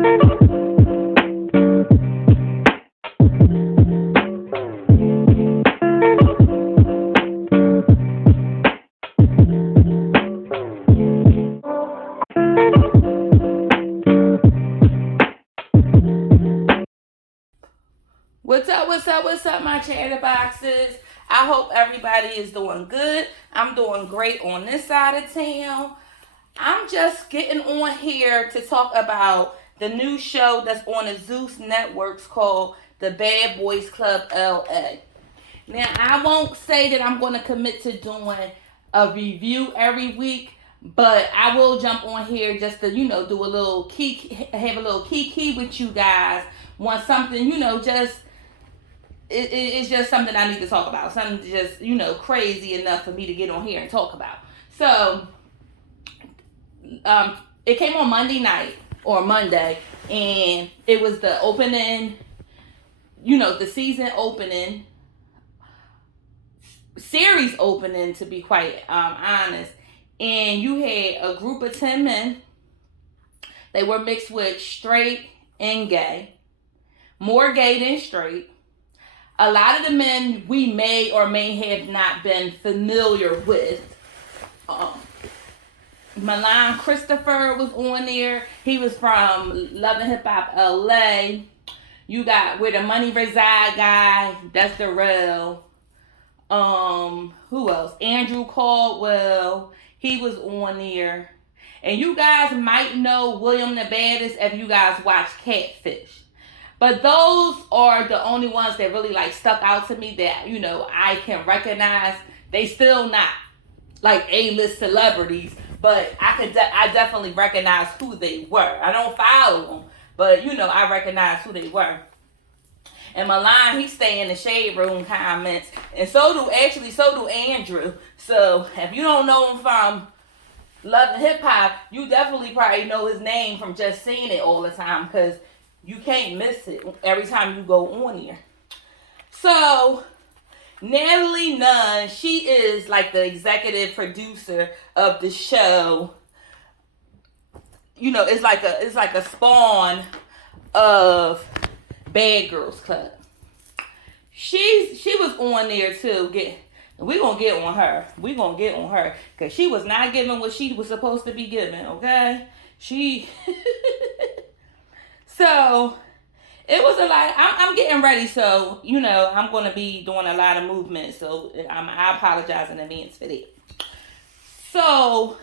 What's up, my chatterboxes? I hope everybody is doing good. I'm doing great on this side of town. I'm just getting on here to talk about the new show that's on the Zeus Networks called The Bad Boys Club LA. Now, I won't say that I'm going to commit to doing a review every week, but I will jump on here just to, do a little have a little kiki with you guys. Want something, just it's just something I need to talk about. Something just, crazy enough for me to get on here and talk about. So, it came on Monday night or Monday, and it was the opening, the season opening, series opening, to be quite honest. And you had a group of 10 men. They were mixed with straight and gay. More gay than straight. A lot of the men we may or may have not been familiar with. Milan Christopher was on there. He was from Love and Hip Hop LA. You got Where the Money Reside guy. That's the real. Who else? Andrew Caldwell. He was on there. And you guys might know William the Baddest if you guys watch Catfish. But those are the only ones that really stuck out to me that, I can recognize. They still not like A-list celebrities, but I definitely recognize who they were. I don't follow them, but I recognize who they were. And Milan, he stay in the Shade Room comments, and so do Andrew. So if you don't know him from Love and Hip Hop, you definitely probably know his name from just seeing it all the time, because you can't miss it every time you go on here. So, Natalie Nunn, she is the executive producer of the show. It's like a spawn of Bad Girls Club. She was on there too. We're gonna get on her. We're gonna get on her. Because she was not giving what she was supposed to be giving, okay? So, it was a lot. I'm getting ready, so, I'm going to be doing a lot of movement, so I apologize in advance for that. So,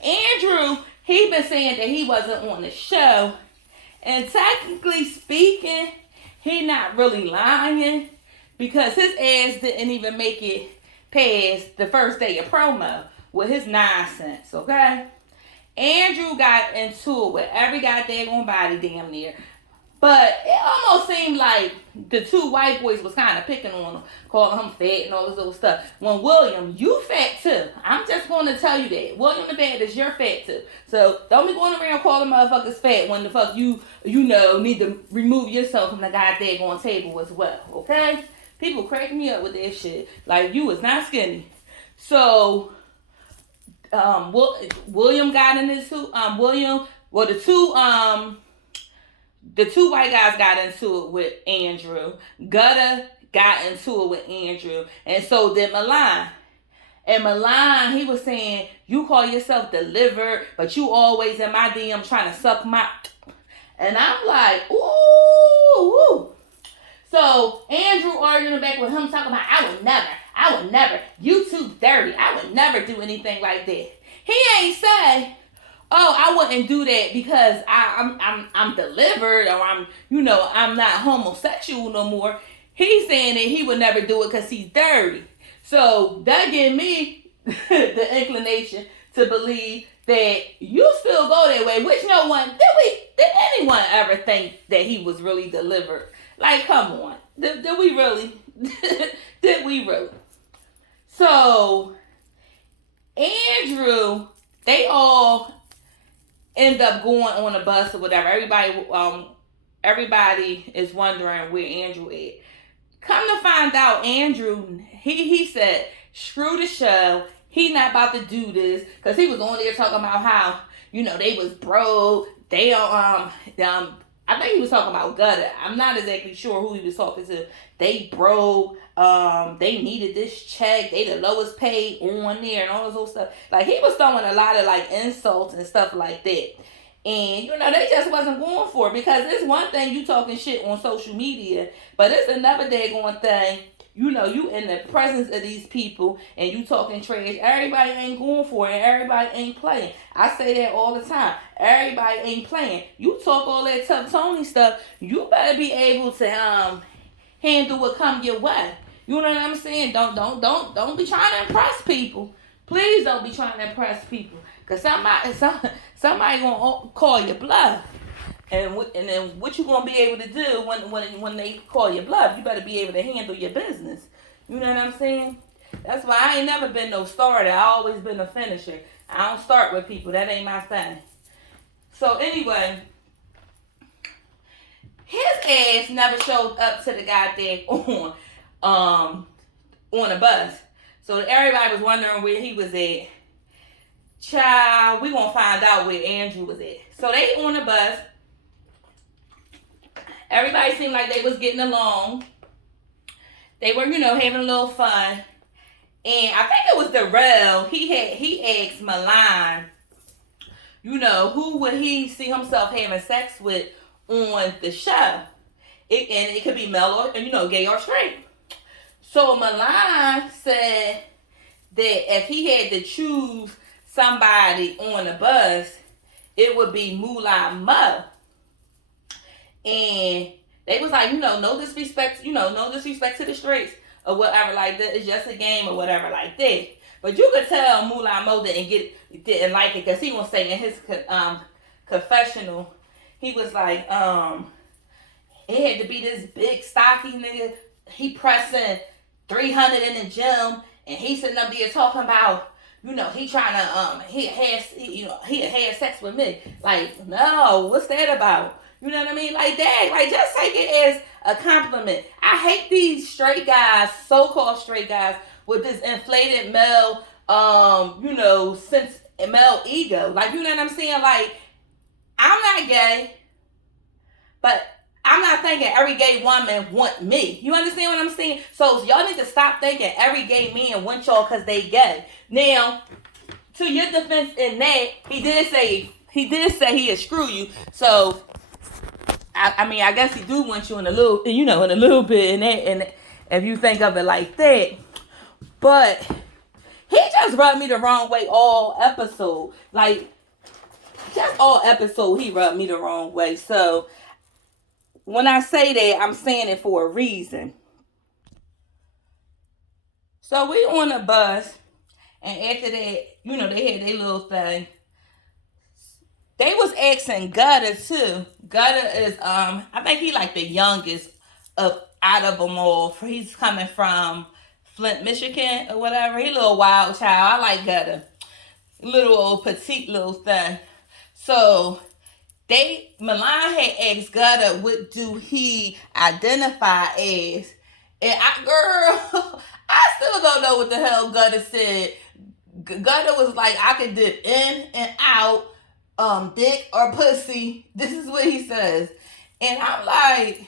Andrew, he been saying that he wasn't on the show, and technically speaking, he not really lying, because his ass didn't even make it past the first day of promo with his nonsense, okay? Andrew got into it with every goddamn body damn near. But it almost seemed like the two white boys was kind of picking on him, calling him fat and all this other stuff. When William, you fat too. I'm just going to tell you that. William the Baddest, you're fat too. So don't be going around calling motherfuckers fat when the fuck you need to remove yourself from the goddamn table as well, okay? People crack me up with that shit. Like, you was not skinny. So, William got in this too. The two white guys got into it with Andrew. Gutter got into it with Andrew, and so did Milan. And Milan, he was saying, "You call yourself delivered, but you always in my DM trying to suck my." And I'm like, ooh. So Andrew arguing back with him, talking about, I would never. You too dirty. I would never do anything like that. He ain't say, oh, I wouldn't do that because I'm delivered, or I'm not homosexual no more. He's saying that he would never do it because he's dirty. So that gave me the inclination to believe that you still go that way. Which no one did anyone ever think that he was really delivered? Like, come on, did we really? Did we really? So Andrew, they all end up going on a bus or whatever. Everybody is wondering where Andrew is. Come to find out, Andrew, he said, screw the show. He not about to do this, because he was on there talking about how, they was broke, they are I think he was talking about Gutter. I'm not exactly sure who he was talking to. They broke. They needed this check. They the lowest paid on there and all this whole stuff. Like he was throwing a lot of like insults and stuff like that. And you know they just wasn't going for it because it's one thing you talking shit on social media, but it's another daggone thing. You know, you in the presence of these people and you talking trash. Everybody ain't going for it and everybody ain't playing. I say that all the time. Everybody ain't playing. You talk all that tough Tony stuff, you better be able to handle what come your way. You know what I'm saying? Don't be trying to impress people. Please don't be trying to impress people. Cause somebody gonna call your bluff. And then what you gonna be able to do when they call you bluff? You better be able to handle your business. You know what I'm saying? That's why I ain't never been no starter. I always been a finisher. I don't start with people. That ain't my thing. So anyway, his ass never showed up to the goddamn on a bus. So everybody was wondering where he was at. Child, we gonna find out where Andrew was at. So they on the bus. Everybody seemed like they was getting along. They were, having a little fun. And I think it was Darrell. He asked Milan, who would he see himself having sex with on the show? It could be male or, gay or straight. So Milan said that if he had to choose somebody on the bus, it would be Moolah Mo. And they was like, no disrespect, no disrespect to the straights or whatever like that. It's just a game or whatever like that. But you could tell Moolah Mo didn't like it because he was saying in his confessional, he was like, it had to be this big stocky nigga. He pressing 300 in the gym and he sitting up there talking about, he trying to he had sex with me. Like, no, what's that about? You know what I mean? Like that. Like just take it as a compliment. I hate these straight guys, so-called straight guys, with this inflated male male ego. Like, you know what I'm saying? Like, I'm not gay, but I'm not thinking every gay woman want me. You understand what I'm saying? So y'all need to stop thinking every gay man want y'all because they gay. Now, to your defense in that, he did say he'd screw you. So, I guess he do want you in a little bit in that, and if you think of it like that. But he just rubbed me the wrong way all episode. Like, just all episode, he rubbed me the wrong way. So, when I say that, I'm saying it for a reason. So, we on a bus, and after that, they had their little thing. They was asking Gutter too. Gutter is I think he like the youngest out of them all. He's coming from Flint, Michigan or whatever. He a little wild child. I like Gutter. Little old petite little thing. So Milan had asked Gutter what do he identify as. And I still don't know what the hell Gutter said. Gutter was like, I could dip in and out. Dick or pussy. This is what he says. And I'm like,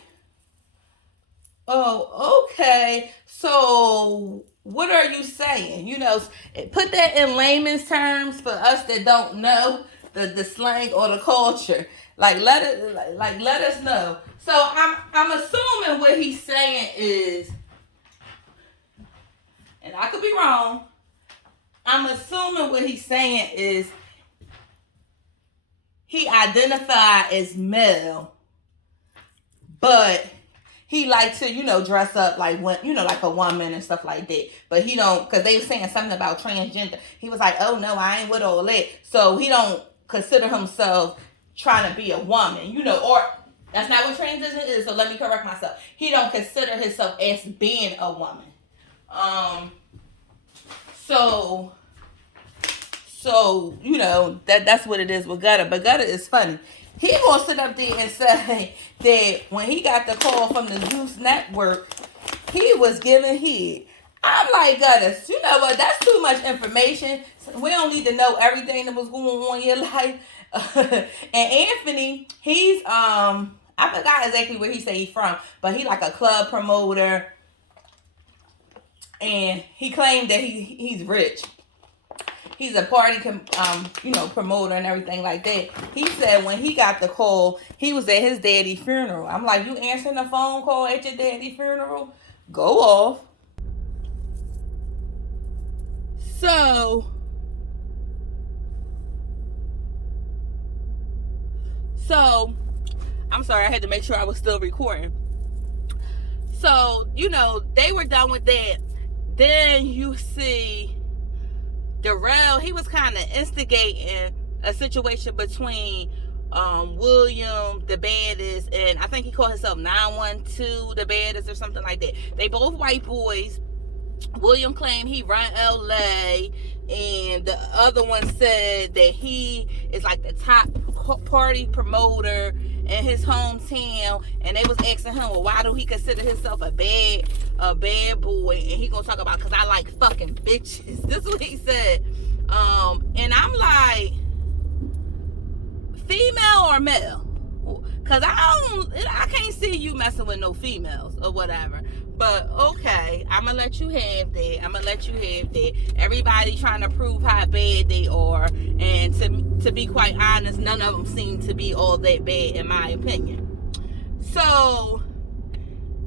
oh, okay. So what are you saying? Put that in layman's terms for us that don't know the slang or the culture. Like let us know. So I'm assuming what he's saying is, and I could be wrong, I'm assuming what he's saying is he identified as male, but he likes to, dress up like like a woman and stuff like that. But he don't, because they were saying something about transgender. He was like, oh no, I ain't with all that. So he don't consider himself trying to be a woman, or that's not what transition is. So let me correct myself. He don't consider himself as being a woman. So, that's what it is with Gutter. But Gutter is funny. He gonna sit up there and say that when he got the call from the Zeus Network, he was giving head. I'm like, Gutter, you know what? That's too much information. We don't need to know everything that was going on in your life. And Anthony, he's I forgot exactly where he said he's from, but he like a club promoter, and he claimed that he's rich. He's a party promoter and everything like that. He said when he got the call, he was at his daddy's funeral. I'm like, you answering a phone call at your daddy's funeral? Go off. So I'm sorry, I had to make sure I was still recording. So, they were done with that. Then you see Darrell, he was kind of instigating a situation between William, the baddest, and I think he called himself 912, the baddest, or something like that. They both white boys. William claimed he run LA, and the other one said that he is like the top party promoter in his hometown, and they was asking him, well, why do he consider himself a bad boy? And he gonna talk about, because I like fucking bitches. This is what he said. And I'm like, female or male? Because I can't see you messing with no females or whatever. But okay, I'm going to let you have that. Everybody trying to prove how bad they are. And to be quite honest, none of them seem to be all that bad in my opinion. So,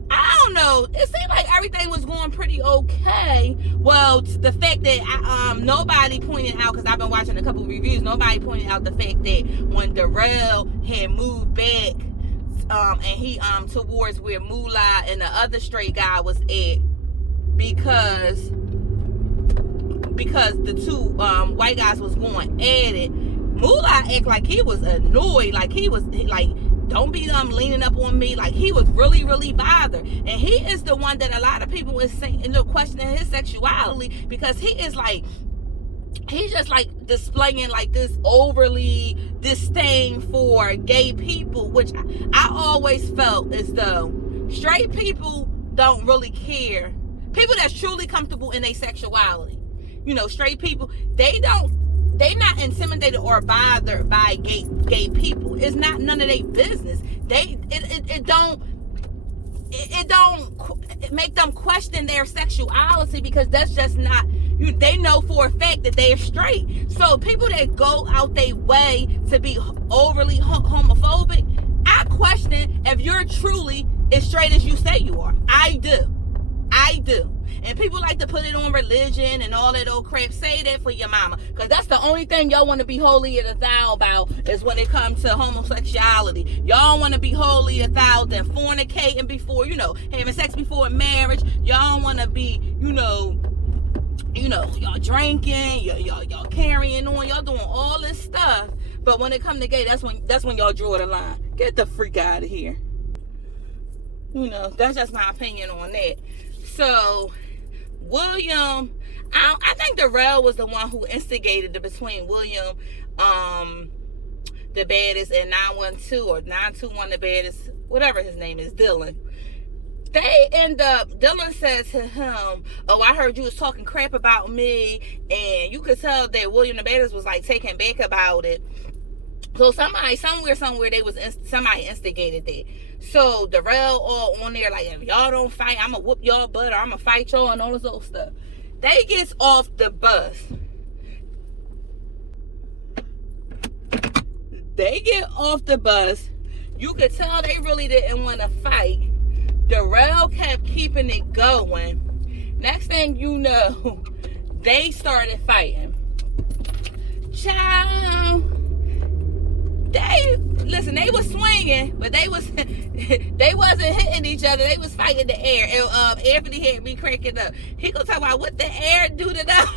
I don't know. It seemed like everything was going pretty okay. Well, the fact that nobody pointed out, because I've been watching a couple of reviews, nobody pointed out the fact that when Darrell had moved back, and he towards where Moolah and the other straight guy was at, because the two white guys was going at it, Moolah act like he was annoyed, like he was like, don't be leaning up on me. Like, he was really, really bothered. And he is the one that a lot of people was saying, questioning his sexuality, because he is like, he's just like displaying like this overly disdain for gay people, which I always felt as though straight people don't really care. People that's truly comfortable in their sexuality, straight people, they not intimidated or bothered by gay people. It's not none of their business. It don't make them question their sexuality, because that's just not, they know for a fact that they're straight. So people that go out their way to be overly homophobic, I question if you're truly as straight as you say you are. I do. And people like to put it on religion and all that old crap. Say that for your mama, because that's the only thing y'all want to be holier than thou about, is when it comes to homosexuality. Y'all want to be holier than thou than fornicating before, having sex before marriage. Y'all want to be, y'all drinking, y'all carrying on, y'all doing all this stuff. But when it come to gay, that's when y'all draw the line. Get the freak out of here. That's just my opinion on that. So, William, I think Darrell was the one who instigated it between William, the baddest, and 912 or 921, the baddest, whatever his name is, Dylan. They end up, Dylan said to him, oh, I heard you was talking crap about me, and you could tell that William the baddest was like taken back about it. So somebody, somewhere, somebody instigated that. So Darrell all on there like, if y'all don't fight, I'm gonna whoop y'all butt, or I'm gonna fight y'all, and all this old stuff. They gets off the bus. You could tell they really didn't want to fight. Darrell kept keeping it going. Next thing you know, they started fighting. Child. They was swinging, but they wasn't hitting each other. They was fighting the air. And Anthony had me cracking up. He gonna talk about what the air do to them.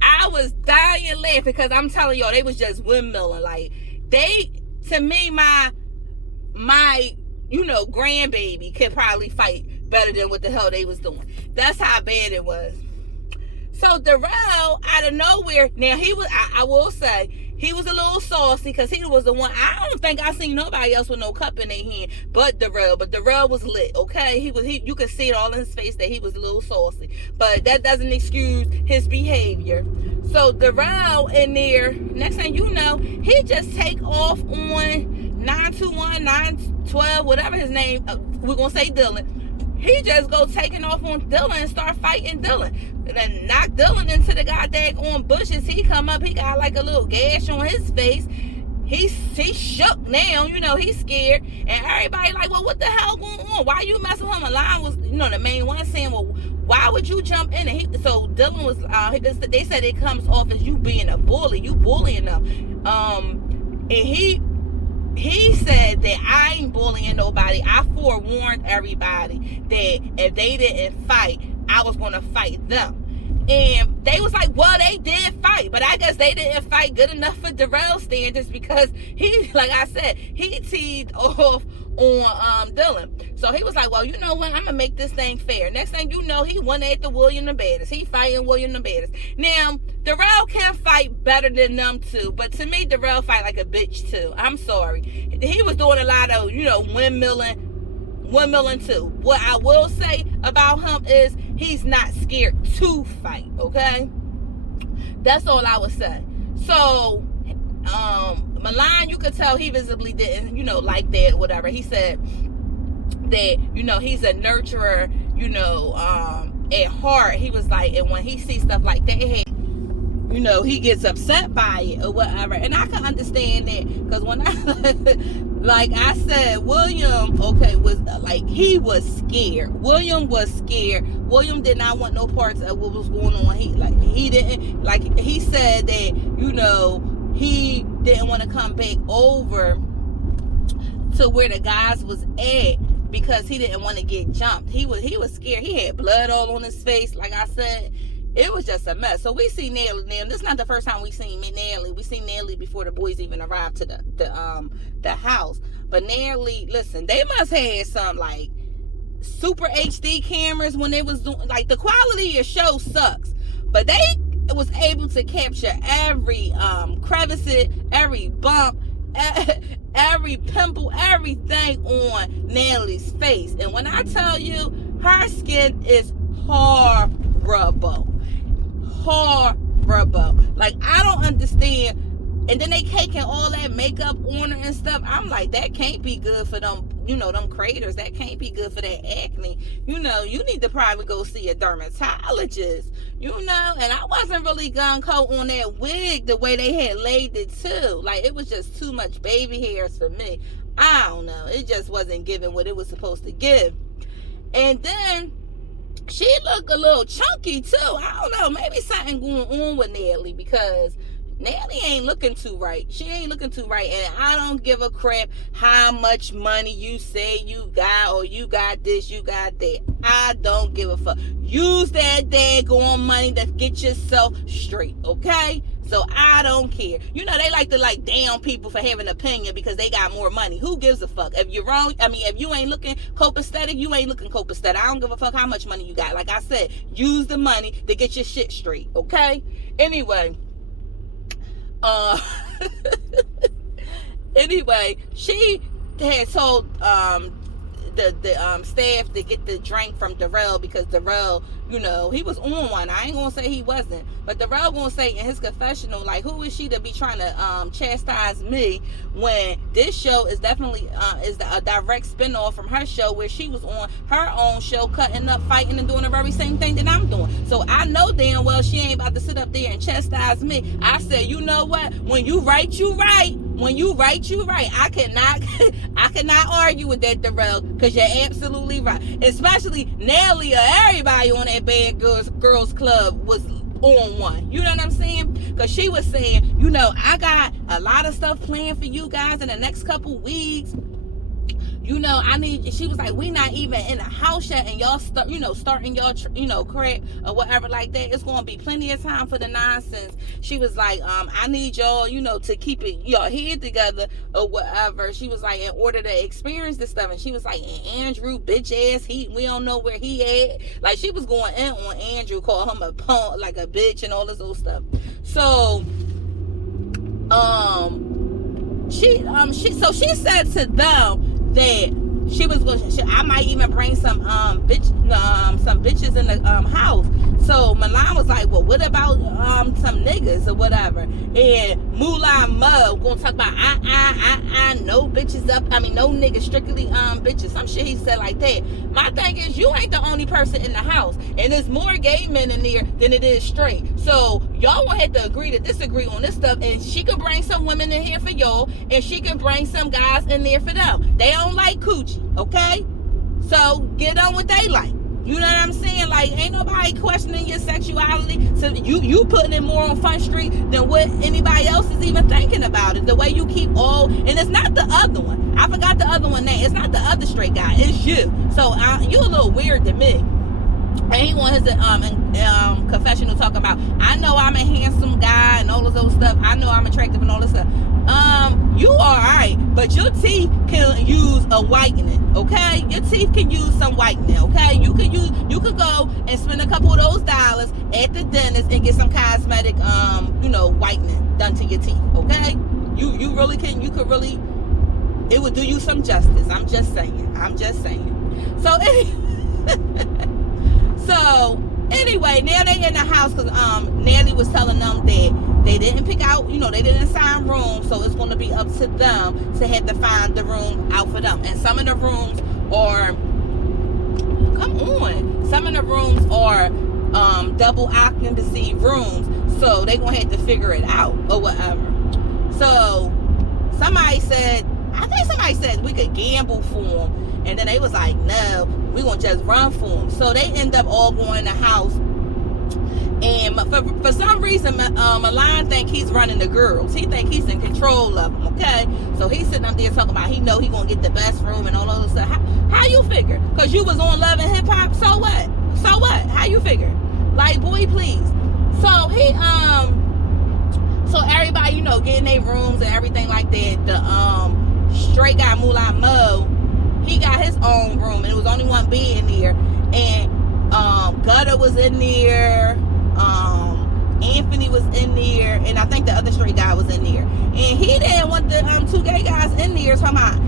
I was dying laughing, because I'm telling y'all, they was just windmilling. Like, to me, my grandbaby could probably fight better than what the hell they was doing. That's how bad it was. So Darrell, out of nowhere, now I will say, he was a little saucy because he was the one. I don't think I seen nobody else with no cup in their hand but Darrell. But Darrell was lit, okay? You could see it all in his face that he was a little saucy. But that doesn't excuse his behavior. So Darrell in there, next thing you know, he just take off on 921, 912, whatever his name, we're going to say Dylan. He just go taking off on Dylan and start fighting Dylan. And then knock Dylan into the goddamn on bushes. He come up, he got like a little gash on his face. He shook now, he's scared. And everybody like, well, what the hell going on? Why you messing with him? Alon was, the main one saying, well, why would you jump in? And so Dylan was, they said it comes off as you being a bully. You bullying them. And he said that I ain't bullying nobody. I forewarned everybody that if they didn't fight, I was going to fight them. And they was like, well, they did fight, but I guess they didn't fight good enough for Darrell's standards because he, like I said, he teed off on Dylan. So he was like, well, you know what? I'm going to make this thing fair. Next thing you know, he went at the William the Baddest. He fighting William the Baddest. Now, Darrell can fight better than them two, but to me, Darrell fight like a bitch too. I'm sorry. He was doing a lot of, windmilling too. What I will say about him is he's not scared to fight, okay? That's all I would say. So, Milan, you could tell he visibly didn't, like that, whatever. He said that, he's a nurturer, at heart. He was like, and when he sees stuff like that, he gets upset by it or whatever. And I can understand that because when like I said, William, was like, he was scared. William was scared. William did not want no parts of what was going on. He said that, he didn't want to come back over to where the guys was at because he didn't want to get jumped. He was scared. He had blood all on his face. Like I said, it was just a mess. So we see Nelly now. This is not the first time we seen Nelly. We seen Nelly before the boys even arrived to the house. But Nelly, listen, they must have had some like super HD cameras when they was doing, like, the quality of show sucks, but they was able to capture every crevice, every bump, every pimple, everything on Nelly's face. And when I tell you, her skin is horrible. Like, I don't understand. And then they caking all that makeup on her and stuff. I'm like, that can't be good for them, them craters. That can't be good for that acne. You need to probably go see a dermatologist, and I wasn't really gung-ho on that wig the way they had laid it too. Like, it was just too much baby hairs for me. I don't know. It just wasn't giving what it was supposed to give. And then she looked a little chunky too. I don't know. Maybe something going on with Nelly because Nelly ain't looking too right. She ain't looking too right. And I don't give a crap how much money you say you got, or you got this, you got that. I don't give a fuck. Use that daggone money to get yourself straight, okay? So I don't care. They like to down people for having an opinion because they got more money. Who gives a fuck? If you're wrong, if you ain't looking copacetic, you ain't looking copacetic. I don't give a fuck how much money you got. Like I said, use the money to get your shit straight, okay? Anyway, she had told the staff to get the drink from Darrell because Darrell, he was on one. I ain't gonna say he wasn't, but Darrell gonna say in his confessional, like, who is she to be trying to chastise me when this show is definitely is a direct spinoff from her show where she was on her own show cutting up, fighting, and doing the very same thing that I'm doing. So I know damn well she ain't about to sit up there and chastise me. I said, you know what? When you right, you right. When you right, you right. I cannot argue with that, Darrell, because you're absolutely right. Especially Nelly or everybody on that Bad Girls Club was on one. You know what I'm saying? Because she was saying, I got a lot of stuff planned for you guys in the next couple weeks. She was like, we not even in the house yet, and y'all starting y'all, crap or whatever like that. It's going to be plenty of time for the nonsense. She was like, I need y'all, to keep it, y'all head together or whatever. She was like, in order to experience this stuff. And she was like, and Andrew, bitch ass, we don't know where he at. Like, she was going in on Andrew, call him a punk, like a bitch and all this old stuff. So she said to them that she was going. I might even bring some bitches in the house. So Milan was like, well, what about some niggas or whatever? And Moolah Mo gonna talk about no bitches up. I mean, no niggas, strictly bitches. Some shit he said like that. My thing is, you ain't the only person in the house, and there's more gay men in there than it is straight. So y'all gonna have to agree to disagree on this stuff. And she can bring some women in here for y'all, and she can bring some guys in there for them. They don't like coochie, okay? So get on what they like. You know what I'm saying? Like, ain't nobody questioning your sexuality. So you putting it more on Front Street than what anybody else is even thinking about it. The way you keep and it's not the other one. I forgot the other one name. It's not the other straight guy. It's you. So you a little weird to me. And he wants his confessional talking about, I know I'm a handsome guy and all of those stuff. I know I'm attractive and all this stuff. You are alright, but your teeth can use a whitening, okay? Your teeth can use some whitening, okay? You could go and spend a couple of those dollars at the dentist and get some cosmetic, whitening done to your teeth, okay? You really can. You could really. It would do you some justice. I'm just saying. So anyway, now they in the house because Nelly was telling them that they didn't pick out, they didn't assign rooms, so it's going to be up to them to have to find the room out for them. And some of the rooms are, double occupancy rooms, so they going to have to figure it out or whatever. So somebody said we could gamble for them, and then they was like, no, we gonna just run for them. So they end up all going in the house, and for some reason Milan think he's running the girls. He think he's in control of them, okay? So he's sitting up there talking about he know he gonna get the best room and all of this stuff. How you figure? Because you was on Love and Hip Hop, so what? How you figure? Like, boy, please. So he so everybody, getting their rooms and everything like that. The straight guy Moolah Mo, he got his own room, and it was only one bed in there. And Gutter was in there, Anthony was in there, and I think the other straight guy was in there. And he didn't want the two gay guys in there talking about,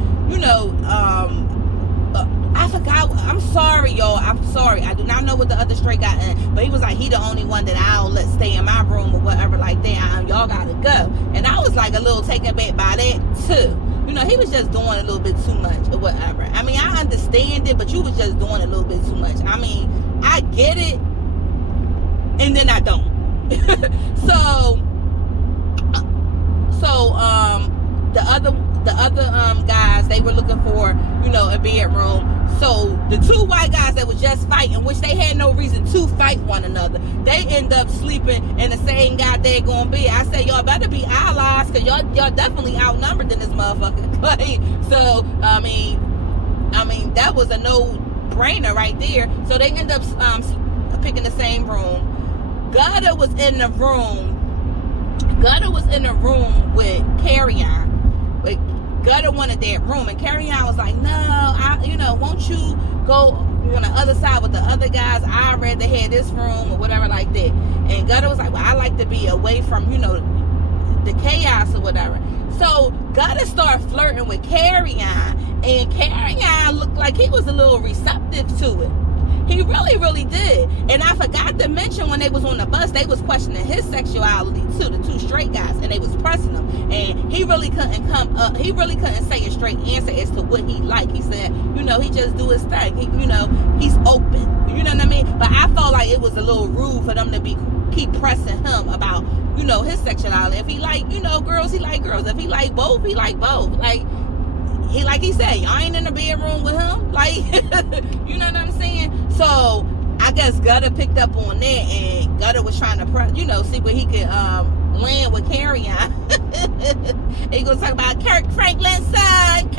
I forgot. I'm sorry, y'all. I'm sorry. I do not know what the other straight guy in, but he was like, he the only one that I'll let stay in my room or whatever like that. Y'all gotta go. And I was like a little taken back by that too. He was just doing a little bit too much or whatever. I mean, I understand it, but you was just doing a little bit too much. I mean, I get it, and then I don't. The other guys, they were looking for, a bedroom. So the two white guys that was just fighting, which they had no reason to fight one another, they end up sleeping in the same goddamn bed. I said, y'all better be allies, because y'all definitely outnumbered in this motherfucker. Like, so I mean that was a no-brainer right there. So they end up picking the same room. Gutter was in the room with Carrie-On. Gutter wanted that room, and Carrie-On was like, no, won't you go on the other side with the other guys? I'd rather have this room or whatever like that. And Gutter was like, well, I like to be away from, the chaos or whatever. So Gutter started flirting with Carrie-On, and Carrie-On looked like he was a little receptive to it. He really, really did. And I forgot to mention, when they was on the bus, they was questioning his sexuality too, the two straight guys, and they was pressing him. And he really couldn't say a straight answer as to what he liked. He said, he just do his thing. He's open. You know what I mean? But I felt like it was a little rude for them to keep pressing him about, his sexuality. If he like, girls, he like girls. If he like both, he like both. Like he said, y'all ain't in the bedroom with him. Like, you know what I'm saying? So I guess Gutter picked up on that, and Gutter was trying to, see what he could land with Carrie-On. He gonna talk about Kirk Franklin's son.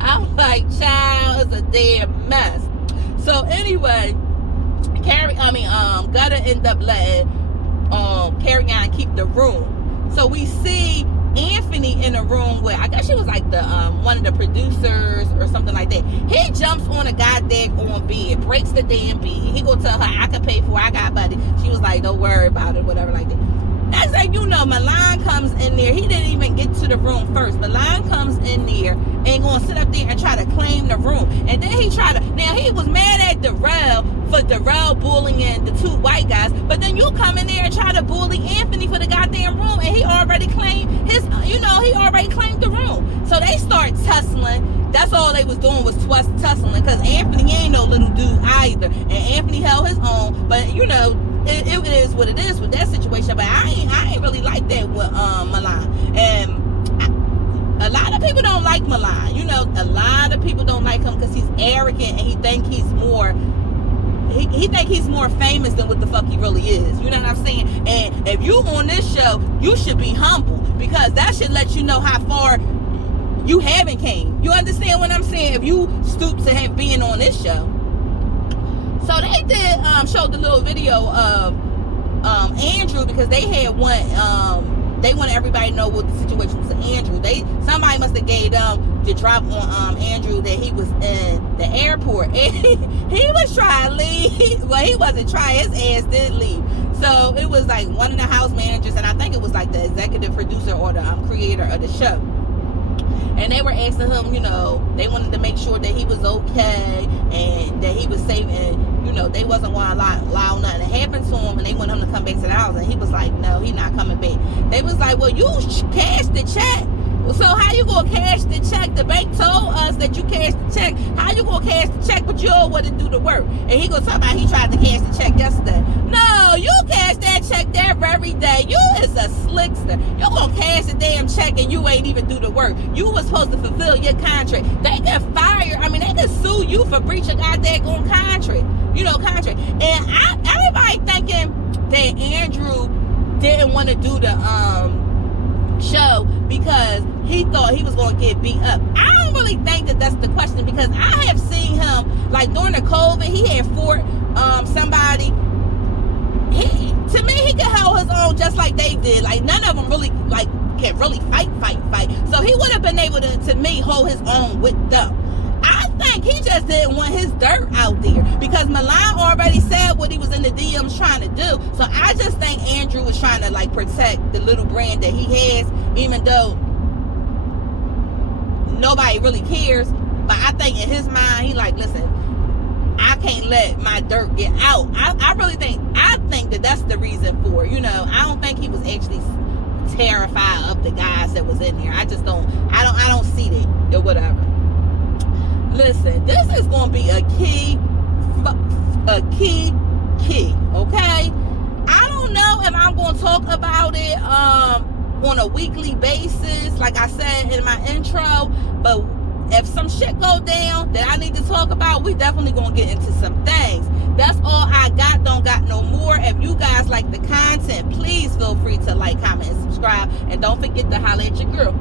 I'm like, child, it's a damn mess. So anyway, Gutter ended up letting Carrie-On keep the room. So we see Anthony in a room where I guess she was like the one of the producers or something like that. He jumps on a goddamn bed, breaks the damn bed. He gonna tell her, I can pay for it, I got money. She was like, don't worry about it, whatever like that. Next thing you know, Milan comes in there. He didn't even get to the room first. Milan comes in there and gonna sit up there and try to claim the room. And then he tried to, now he was mad at Darrell for Darrell bullying the two white guys, but then you come in there and try to bully Anthony for the goddamn room, and he already claimed his, he already claimed the room. So they start tussling. That's all they was doing was tussling, because Anthony ain't no little dude either, and Anthony held his own. But it is what it is with that situation. But I ain't really like that with Milan. And a lot of people don't like Milan. A lot of people don't like him because he's arrogant and he think he's more. He think he's more famous than what the fuck he really is. You know what I'm saying? And if you on this show, you should be humble, because that should let you know how far you haven't came. You understand what I'm saying? If you stoop to have being on this show. So they did showed the little video of Andrew, because they had they wanted everybody to know what the situation was with Andrew. Somebody must have gave them the drop on Andrew that he was in the airport, and he was trying to leave. Well, he wasn't trying. His ass did leave. So it was like one of the house managers, and I think it was like the executive producer or the creator of the show. And they were asking him, they wanted to make sure that he was okay and that he was safe, and they wasn't going to allow nothing to happen to him, and they want him to come back to the house. And he was like, no, he not coming back. They was like, well, you cashed the check. So how you gonna cash the check? The bank told us that you cashed the check. How you gonna cash the check, but you all want to do the work? And he gonna talk about he tried to cash the check yesterday. No, you cashed that check that very day. You is a slickster. You gonna cash the damn check and you ain't even do the work. You was supposed to fulfill your contract. They can fire. They can sue you for breaching goddamn contract. Contract. And everybody thinking that Andrew didn't want to do the show because he thought he was going to get beat up. I don't really think that that's the question, because I have seen him, like during the COVID, he had fought somebody. To me, he can hold his own just like they did. Like none of them really can really fight. So he would have been able to me, hold his own with them. I think he just didn't want his dirt out there, because Milan already said what he was in the DMs trying to do. So I just think Andrew was trying to protect the little brand that he has, even though nobody really cares. But I think in his mind, he listen, I can't let my dirt get out. I think that that's the reason for it. I don't think he was actually terrified of the guys that was in there. I don't see that or whatever. Listen, this is going to be a key, okay? I don't know if I'm going to talk about it on a weekly basis, like I said in my intro, but if some shit go down that I need to talk about, we definitely going to get into some things. That's all I got. Don't got no more. If you guys like the content, please feel free to like, comment, and subscribe, and don't forget to holler at your girl.